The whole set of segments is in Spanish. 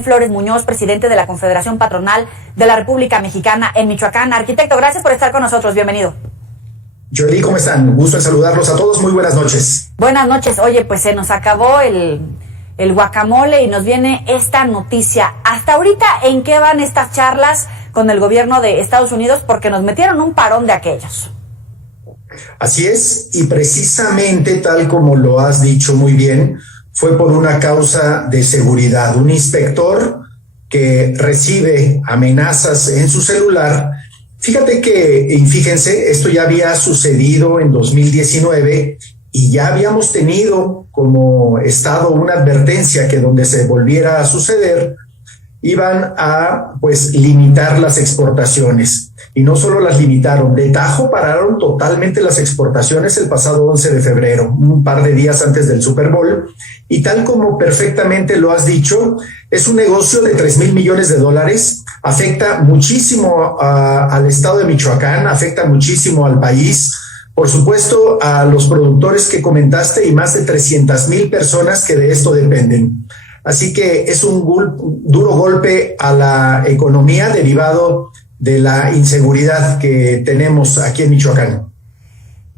Flores Muñoz, presidente de la Confederación Patronal de la República Mexicana en Michoacán. Arquitecto, gracias por estar con nosotros. Bienvenido. Joely, ¿cómo están? Gusto en saludarlos a todos. Muy buenas noches. Buenas noches. Oye, pues se nos acabó el guacamole y nos viene esta noticia. Hasta ahorita, ¿en qué van estas charlas con el gobierno de Estados Unidos? Porque nos metieron un parón de aquellos. Así es, y precisamente tal como lo has dicho muy bien, fue por una causa de seguridad. Un inspector que recibe amenazas en su celular. Fíjense, esto ya había sucedido en 2019 y ya habíamos tenido como Estado una advertencia que donde se volviera a suceder, iban a limitar las exportaciones. Y no solo las limitaron, de tajo pararon totalmente las exportaciones el pasado 11 de febrero, un par de días antes del Super Bowl. Y tal como perfectamente lo has dicho, es un negocio de 3,000 millones de dólares, afecta muchísimo al estado de Michoacán, afecta muchísimo al país, por supuesto a los productores que comentaste y más de 300,000 personas que de esto dependen. Así que es un duro golpe a la economía derivado de la inseguridad que tenemos aquí en Michoacán.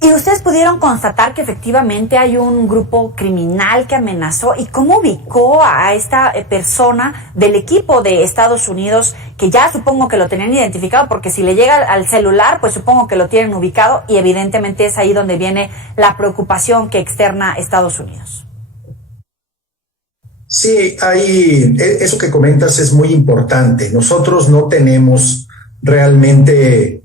¿Y ustedes pudieron constatar que efectivamente hay un grupo criminal que amenazó? ¿Y cómo ubicó a esta persona del equipo de Estados Unidos, que ya supongo que lo tenían identificado, porque si le llega al celular, pues supongo que lo tienen ubicado, y evidentemente es ahí donde viene la preocupación que externa Estados Unidos? Sí, eso que comentas es muy importante. Nosotros no tenemos realmente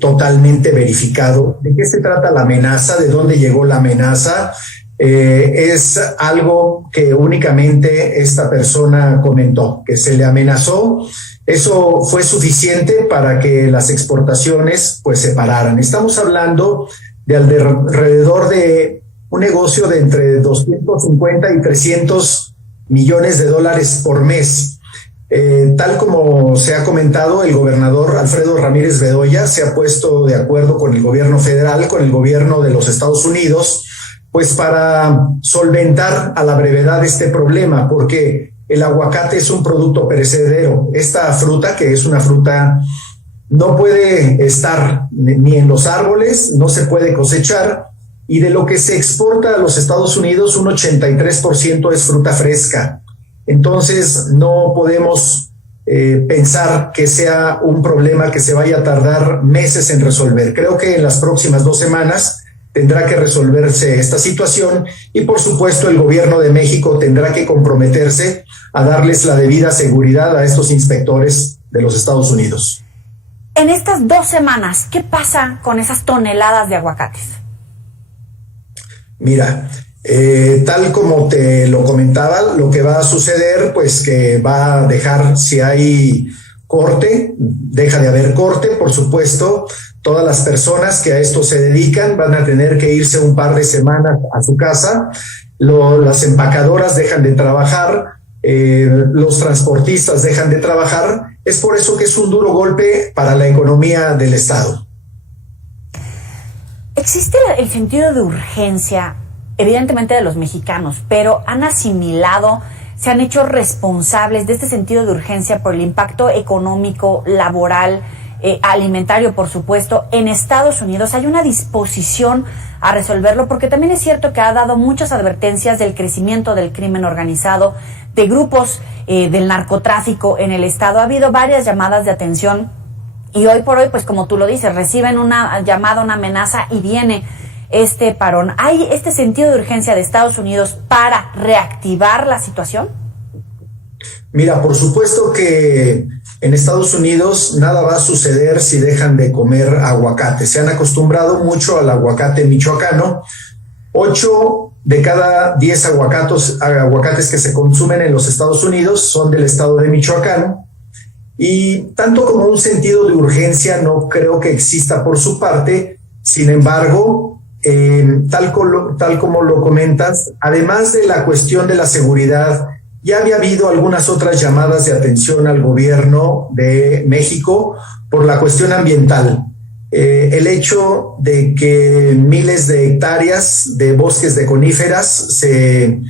totalmente verificado de qué se trata la amenaza, de dónde llegó la amenaza. Es algo que únicamente esta persona comentó, que se le amenazó. Eso fue suficiente para que las exportaciones se pararan. Estamos hablando de alrededor de un negocio de entre 250 y 300 millones de dólares por mes. Tal como se ha comentado, el gobernador Alfredo Ramírez Bedoya se ha puesto de acuerdo con el gobierno federal, con el gobierno de los Estados Unidos, para solventar a la brevedad este problema, porque el aguacate es un producto perecedero. Esta fruta, que es una fruta, no puede estar ni en los árboles, no se puede cosechar, y de lo que se exporta a los Estados Unidos, un 83% es fruta fresca. Entonces no podemos pensar que sea un problema que se vaya a tardar meses en resolver. Creo que en las próximas 2 semanas tendrá que resolverse esta situación y por supuesto el gobierno de México tendrá que comprometerse a darles la debida seguridad a estos inspectores de los Estados Unidos. En estas 2 semanas, ¿qué pasa con esas toneladas de aguacates? Mira, tal como te lo comentaba, lo que va a suceder, que va a dejar, si hay corte, deja de haber corte, por supuesto. Todas las personas que a esto se dedican van a tener que irse un par de semanas a su casa. Las empacadoras dejan de trabajar, los transportistas dejan de trabajar. Es por eso que es un duro golpe para la economía del Estado. ¿Existe el sentido de urgencia, evidentemente de los mexicanos, pero han asimilado, se han hecho responsables de este sentido de urgencia por el impacto económico, laboral, alimentario, por supuesto? En Estados Unidos hay una disposición a resolverlo, porque también es cierto que ha dado muchas advertencias del crecimiento del crimen organizado, de grupos del narcotráfico en el estado. Ha habido varias llamadas de atención y hoy por hoy, como tú lo dices, reciben una llamada, una amenaza y viene este parón. ¿Hay este sentido de urgencia de Estados Unidos para reactivar la situación? Mira, por supuesto que en Estados Unidos nada va a suceder si dejan de comer aguacate. Se han acostumbrado mucho al aguacate michoacano. 8 de cada 10 aguacates que se consumen en los Estados Unidos son del estado de Michoacán. Y tanto como un sentido de urgencia no creo que exista por su parte. Sin embargo, tal como lo comentas, además de la cuestión de la seguridad, ya había habido algunas otras llamadas de atención al gobierno de México por la cuestión ambiental. El hecho de que miles de hectáreas de bosques de coníferas se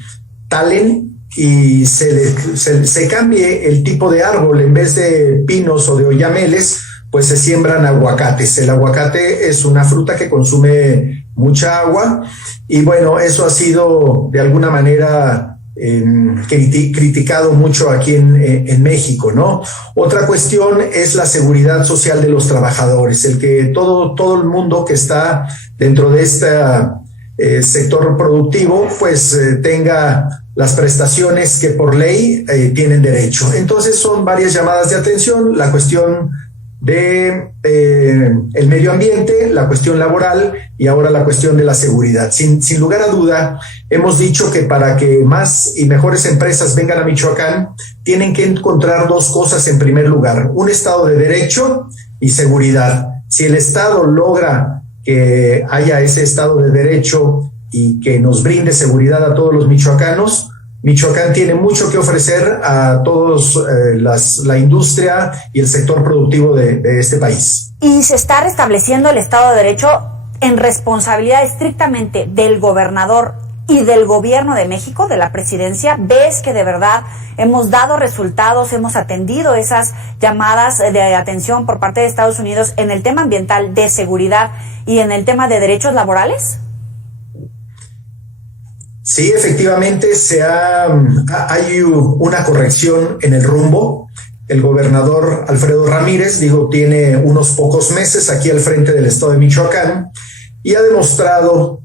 talen y se cambie el tipo de árbol, en vez de pinos o de oyameles, pues se siembran aguacates. El aguacate es una fruta que consume mucha agua y bueno, eso ha sido de alguna manera criticado mucho aquí en México, ¿no? Otra cuestión es la seguridad social de los trabajadores, el que todo el mundo que está dentro de este sector productivo pues tenga las prestaciones que por ley tienen derecho. Entonces son varias llamadas de atención, la cuestión de el medio ambiente, la cuestión laboral y ahora la cuestión de la seguridad. Sin lugar a duda, hemos dicho que para que más y mejores empresas vengan a Michoacán, tienen que encontrar dos cosas en primer lugar: un Estado de Derecho y seguridad. Si el Estado logra que haya ese Estado de Derecho y que nos brinde seguridad a todos los michoacanos, Michoacán tiene mucho que ofrecer a todos la industria y el sector productivo de este país. Y se está restableciendo el Estado de Derecho en responsabilidad estrictamente del gobernador y del gobierno de México, de la presidencia. ¿Ves que de verdad hemos dado resultados, hemos atendido esas llamadas de atención por parte de Estados Unidos en el tema ambiental, de seguridad y en el tema de derechos laborales? Sí, efectivamente hay una corrección en el rumbo. El gobernador Alfredo Ramírez, tiene unos pocos meses aquí al frente del estado de Michoacán y ha demostrado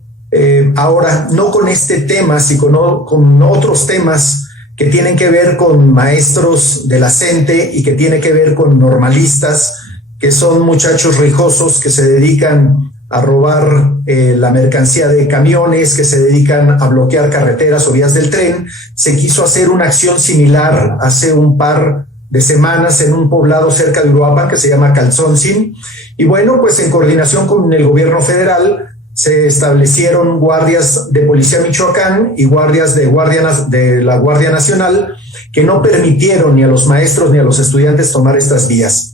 ahora, no con este tema, sino con otros temas que tienen que ver con maestros de la CENTE y que tienen que ver con normalistas, que son muchachos rijosos que se dedican a robar la mercancía de camiones, que se dedican a bloquear carreteras o vías del tren. Se quiso hacer una acción similar hace un par de semanas en un poblado cerca de Uruapan que se llama Calzoncin. Y bueno, pues en coordinación con el gobierno federal se establecieron guardias de Policía Michoacán y guardias de la Guardia Nacional que no permitieron ni a los maestros ni a los estudiantes tomar estas vías.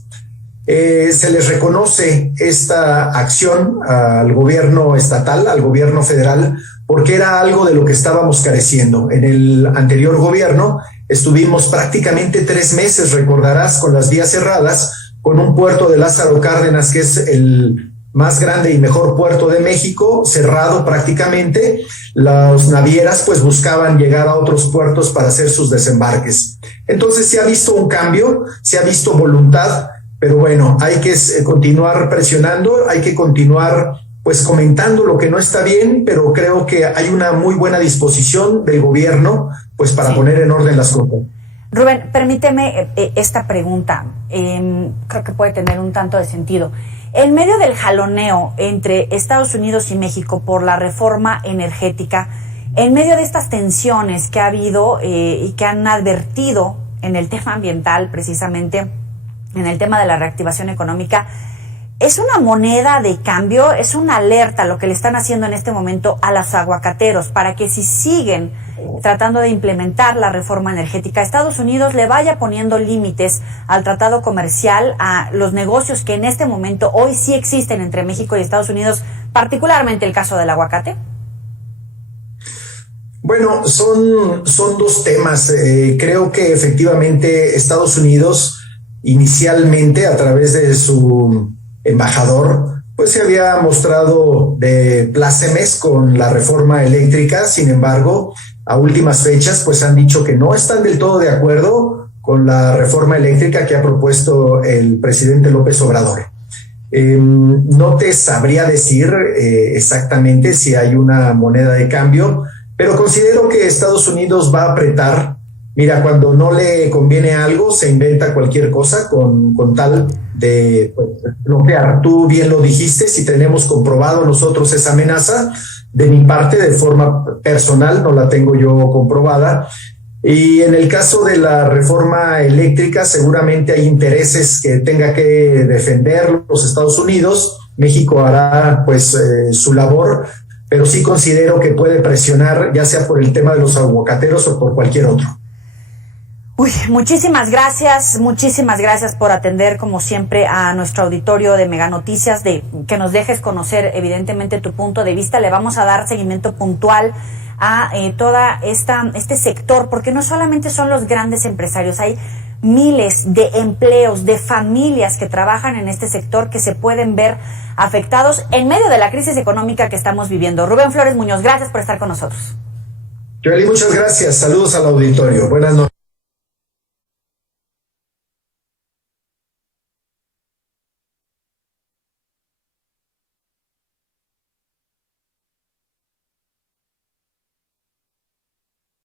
Se les reconoce esta acción al gobierno estatal, al gobierno federal, porque era algo de lo que estábamos careciendo. En el anterior gobierno estuvimos prácticamente 3 meses, recordarás, con las vías cerradas, con un puerto de Lázaro Cárdenas, que es el más grande y mejor puerto de México, cerrado prácticamente. Las navieras pues buscaban llegar a otros puertos para hacer sus desembarques. Entonces se ha visto un cambio, se ha visto voluntad, pero bueno, hay que continuar presionando, hay que continuar pues comentando lo que no está bien, pero creo que hay una muy buena disposición del gobierno pues para poner en orden las cosas. Rubén, permíteme esta pregunta, creo que puede tener un tanto de sentido. En medio del jaloneo entre Estados Unidos y México por la reforma energética, en medio de estas tensiones que ha habido y que han advertido en el tema ambiental precisamente, en el tema de la reactivación económica, ¿es una moneda de cambio? ¿Es una alerta lo que le están haciendo en este momento a los aguacateros para que si siguen tratando de implementar la reforma energética, Estados Unidos le vaya poniendo límites al tratado comercial, a los negocios que en este momento hoy sí existen entre México y Estados Unidos, particularmente el caso del aguacate? Bueno, son 2 temas. Creo que efectivamente Estados Unidos inicialmente, a través de su embajador, pues se había mostrado de plácemes con la reforma eléctrica. Sin embargo, a últimas fechas pues han dicho que no están del todo de acuerdo con la reforma eléctrica que ha propuesto el presidente López Obrador. No te sabría decir exactamente si hay una moneda de cambio, pero considero que Estados Unidos va a apretar. Mira, cuando no le conviene algo, se inventa cualquier cosa con tal de bloquear. Tú bien lo dijiste, si tenemos comprobado nosotros esa amenaza, de mi parte, de forma personal, no la tengo yo comprobada. Y en el caso de la reforma eléctrica, seguramente hay intereses que tenga que defender los Estados Unidos. México hará pues su labor, pero sí considero que puede presionar, ya sea por el tema de los aguacateros o por cualquier otro. Muchísimas gracias por atender como siempre a nuestro auditorio de Mega Noticias, de que nos dejes conocer evidentemente tu punto de vista. Le vamos a dar seguimiento puntual a este sector, porque no solamente son los grandes empresarios, hay miles de empleos, de familias que trabajan en este sector que se pueden ver afectados en medio de la crisis económica que estamos viviendo. Rubén Flores Muñoz, gracias por estar con nosotros. Joely, muchas gracias. Saludos al auditorio. Buenas noches.